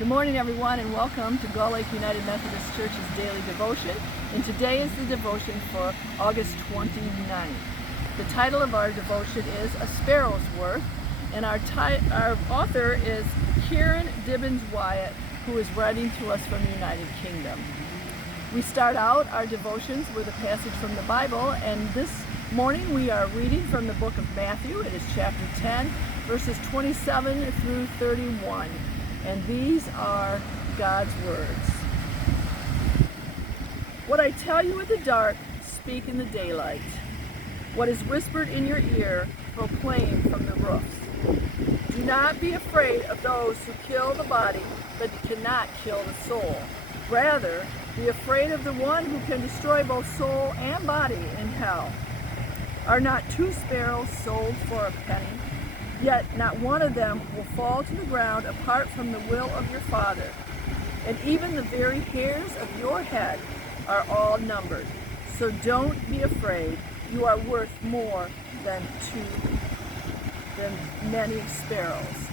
Good morning, everyone, and welcome to Gull United Methodist Church's daily devotion. And today is the devotion for August 29th. The title of our devotion is A Sparrow's Worth, and our author is Karen Dibbins Wyatt, who is writing to us from the United Kingdom. We start out our devotions with a passage from the Bible, and this morning we are reading from the book of Matthew. It is chapter 10, verses 27 through 31. And these are God's words. What I tell you in the dark, speak in the daylight. What is whispered in your ear, proclaim from the roofs. Do not be afraid of those who kill the body, but cannot kill the soul. Rather, be afraid of the one who can destroy both soul and body in hell. Are not 2 sparrows sold for a penny? Yet not one of them will fall to the ground apart from the will of your Father. And even the very hairs of your head are all numbered. So don't be afraid. You are worth more than many sparrows.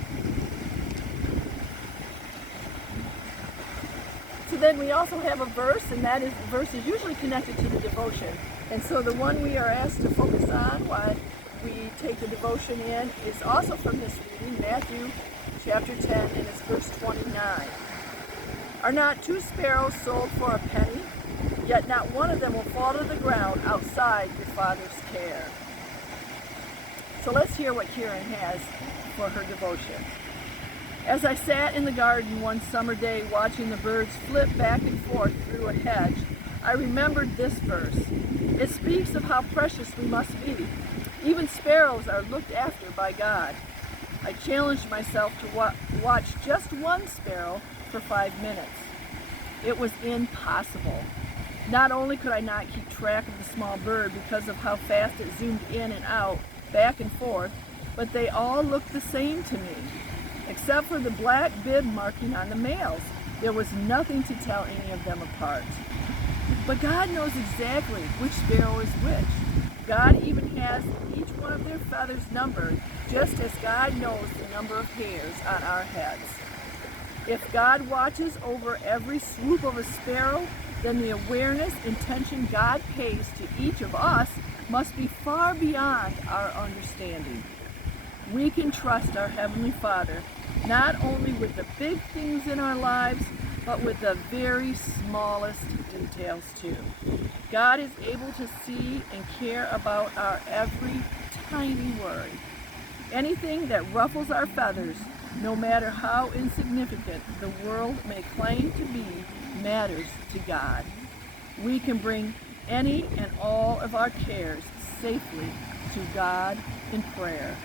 So then we also have a verse, and that is, the verse is usually connected to the devotion. And so the one we are asked to focus on while we take the devotion in is also from this reading, Matthew chapter 10, and it's verse 29. Are not 2 sparrows sold for a penny? Yet not one of them will fall to the ground outside your Father's care. So let's hear what Karen has for her devotion. As I sat in the garden one summer day watching the birds flip back and forth through a hedge, I remembered this verse. It speaks of how precious we must be. Even sparrows are looked after by God. I challenged myself to watch just one sparrow for 5 minutes. It was impossible. Not only could I not keep track of the small bird because of how fast it zoomed in and out, back and forth, but they all looked the same to me. Except for the black bib marking on the males. There was nothing to tell any of them apart. But God knows exactly which sparrow is which. God even has each one of their feathers numbered, just as God knows the number of hairs on our heads. If God watches over every swoop of a sparrow, then the awareness and attention God pays to each of us must be far beyond our understanding. We can trust our Heavenly Father not only with the big things in our lives, but with the very smallest details too. God is able to see and care about our every tiny worry. Anything that ruffles our feathers, no matter how insignificant the world may claim to be, matters to God. We can bring any and all of our cares safely to God in prayer.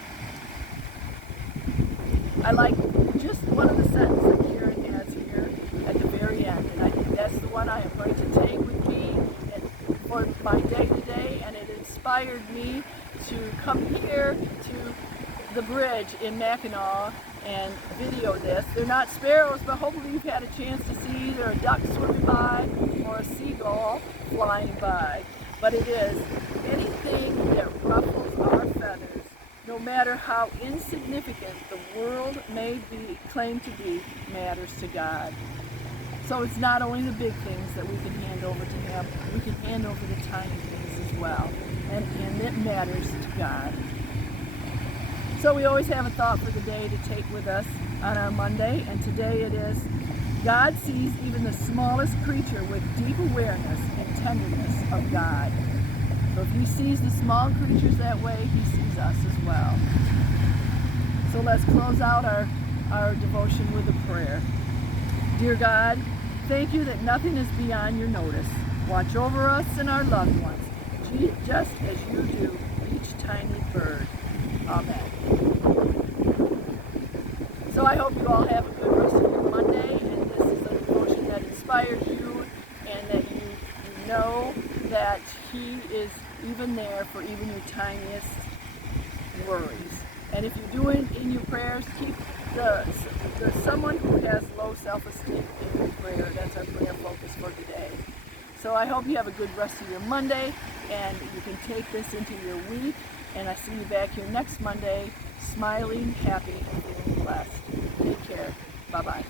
I like just one of the sentences that Karen has here at the very end, and I think that's the one I am going to take with me for my day today, and it inspired me to come here to the bridge in Mackinac and video this. They're not sparrows, but hopefully you've had a chance to see either a duck swimming by or a seagull flying by. But it is anything that ruffles our feathers, no matter how insignificant the world may claim to be, matters to God. So it's not only the big things that we can hand over to Him, we can hand over the tiny things as well. And it matters to God. So we always have a thought for the day to take with us on our Monday, and today it is, God sees even the smallest creature with deep awareness and tenderness of God. So if He sees the small creatures that way, He sees us as well. So let's close out our devotion with a prayer. Dear God, thank you that nothing is beyond your notice. Watch over us and our loved ones, just as you do each tiny bird. Amen. So I hope you all have a good rest of your Monday, and this is a devotion that inspires you, and that you know that He is even there for even your tiniest worries. And if you're doing in your prayers, keep someone who has low self-esteem in your prayer. That's our prayer focus for today. So I hope you have a good rest of your Monday, and you can take this into your week. And I see you back here next Monday, smiling, happy, and feeling blessed. Take care. Bye-bye.